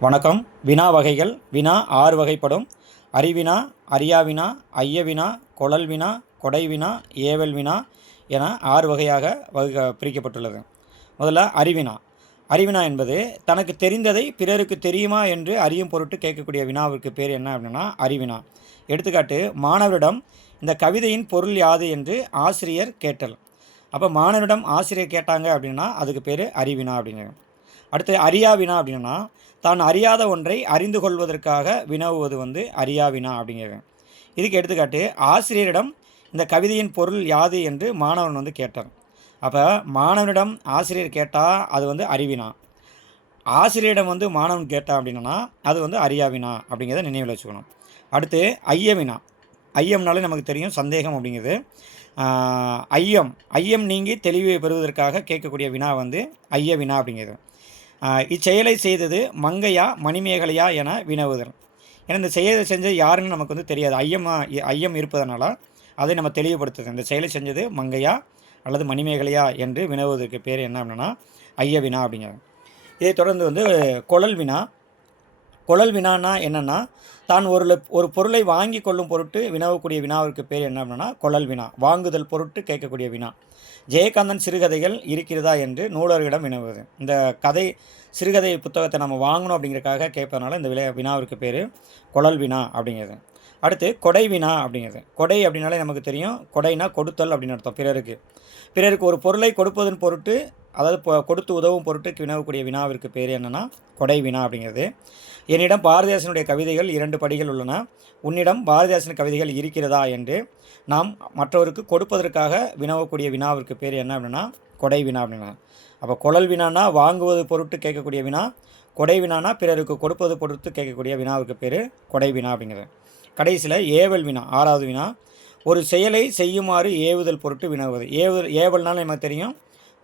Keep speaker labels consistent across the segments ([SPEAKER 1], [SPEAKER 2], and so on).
[SPEAKER 1] வணக்கம். வினா வகைகள். வினா ஆறு வகைப்படும். அறிவினா அறியாவினா ஐயவினா குழல் வினா கொடை வினா ஏவல் வினா என ஆறு வகையாக வகுக்க பிரிக்கப்பட்டுள்ளது. முதல்ல அறிவினா அறிவினா என்பது தனக்கு தெரிந்ததை பிறருக்கு தெரியுமா என்று அறியும் பொருட்டு கேட்கக்கூடிய வினாவிற்கு பேர் என்ன அப்படின்னா அறிவினா எடுத்துக்காட்டு மாணவரிடம் இந்த கவிதையின் பொருள் யாது என்று ஆசிரியர் கேட்டல். அப்போ மாணவரிடம் ஆசிரியர் கேட்டாங்க அப்படின்னா அதுக்கு பேர் அறிவினா அப்படிங்கிறது அடுத்து அறியா வினா அப்படின்னா தான் அறியாத ஒன்றை அறிந்து கொள்வதற்காக வினவுவது வந்து அறியா வினா அப்படிங்கிறது இதுக்கு எடுத்துக்காட்டு ஆசிரியரிடம் இந்த கவிதையின் பொருள் யாது என்று மாணவன் வந்து கேட்டார் அப்போ மாணவனிடம் ஆசிரியர் கேட்டால் அது வந்து அறிவினா. ஆசிரியரிடம் வந்து மாணவன் கேட்டான் அப்படின்னா அது வந்து அறியாவினா அப்படிங்கிறத நினைவில் வச்சுக்கணும். அடுத்து ஐயவினா ஐயம்னாலே நமக்கு தெரியும் சந்தேகம் அப்படிங்கிறது. ஐயம். ஐயம் நீங்கி தெளிவை பெறுவதற்காக கேட்கக்கூடிய வினா வந்து ஐய வினா அப்படிங்கிறது. இச்செயலை செய்தது மங்கையா மணிமேகலையா என வினவுதல். ஏன்னா இந்த செயலை செஞ்சது யாருன்னு நமக்கு வந்து தெரியாது. ஐயம் ஐயம் இருப்பதனால அதை நம்ம தெளிவுபடுத்துது இந்த செயலை செஞ்சது மங்கையா அல்லது மணிமேகலையா என்று வினவுவதற்கு பேர் என்ன அப்படின்னா ஐய வினா அப்படிங்கிறது. இதை தொடர்ந்து வந்து குழல் வினா குழல் வினானா என்னென்னா தான் ஒரு ஒரு பொருளை வாங்கி கொள்ளும் பொருட்டு வினவக்கூடிய வினாவிற்கு பேர் என்ன அப்படின்னா குழல் வினா வாங்குதல் பொருட்டு கேட்கக்கூடிய வினா. ஜெயகாந்தன் சிறுகதைகள் இருக்கிறதா என்று நூலர்களிடம் வினவுது இந்த கதை சிறுகதை புத்தகத்தை நம்ம வாங்கணும் அப்படிங்கிறதுக்காக கேட்பதனால இந்த விலை வினாவிற்கு பேர் குழல் வினா அப்படிங்கிறது. அடுத்து கொடை வினா அப்படிங்கிறது. கொடை அப்படின்னாலே நமக்கு தெரியும் கொடைனா கொடுத்தல் அப்படின்னு அர்த்தம் பிறருக்கு. பிறருக்கு ஒரு பொருளை கொடுப்பதன் பொருட்டு அதாவது கொடுத்து உதவும் பொருட்டு வினவக்கூடிய வினாவிற்கு பேர் என்னன்னா கொடை வினா அப்படிங்கிறது. என்னிடம் பாரதிதாசனுடைய கவிதைகள் இரண்டு படிகள் உள்ளன. உன்னிடம் பாரதிதாசன் கவிதைகள் இருக்கிறதா என்று நாம் மற்றவருக்கு கொடுப்பதற்காக வினவக்கூடிய வினாவிற்கு பேர் என்ன அப்படின்னா கொடை வினா அப்படின்னா. அப்போ குழல் வினானா வாங்குவது பொருட்டு கேட்கக்கூடிய வினா கொடை வினானா பிறருக்கு கொடுப்பது பொருட்டு கேட்கக்கூடிய வினாவுக்கு பேர் கொடை வினா அப்படிங்கிறது. கடைசியில் ஏவல் வினா ஆறாவது வினா. ஒரு செயலை செய்யுமாறு ஏவுதல் பொருட்டு வினவுவது. ஏவுதல் ஏவல்னாலும் நமக்கு தெரியும்.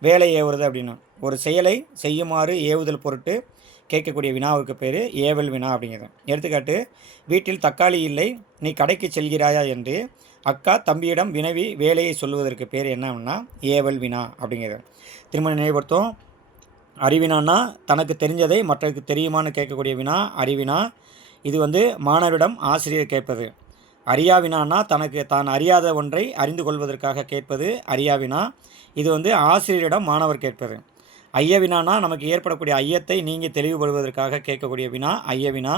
[SPEAKER 1] வேலை ஏவுறது அப்படின்னா. ஒரு செயலை செய்யுமாறு ஏவுதல் பொருட்டு கேட்கக்கூடிய வினாவுக்கு பேர் ஏவல் வினா அப்படிங்கிறது. எடுத்துக்காட்டு வீட்டில் தக்காளி இல்லை நீ கடைக்கு செல்கிறாயா என்று அக்கா தம்பியிடம் வினவி வேலையை சொல்லுவதற்கு பேர் என்ன அப்படின்னா ஏவல் வினா அப்படிங்கிறது. திரும்ப நினைவுபடுத்தும். அறிவினான்னா தனக்கு தெரிஞ்சதை மற்றவருக்கு தெரியுமான்னு கேட்கக்கூடிய வினா அறிவினா இது வந்து மாணவரிடம் ஆசிரியர் கேட்பது. அறியாவினான்னா தனக்கு தான் அறியாத ஒன்றை அறிந்து கொள்வதற்காக கேட்பது அறியாவினா? இது வந்து ஆசிரியரிடம் மாணவர் கேட்பது. ஐயவினானா? நமக்கு ஏற்படக்கூடிய ஐயத்தை நீங்கள் தெளிவுபடுவதற்காக கேட்கக்கூடிய வினா ஐயவினா?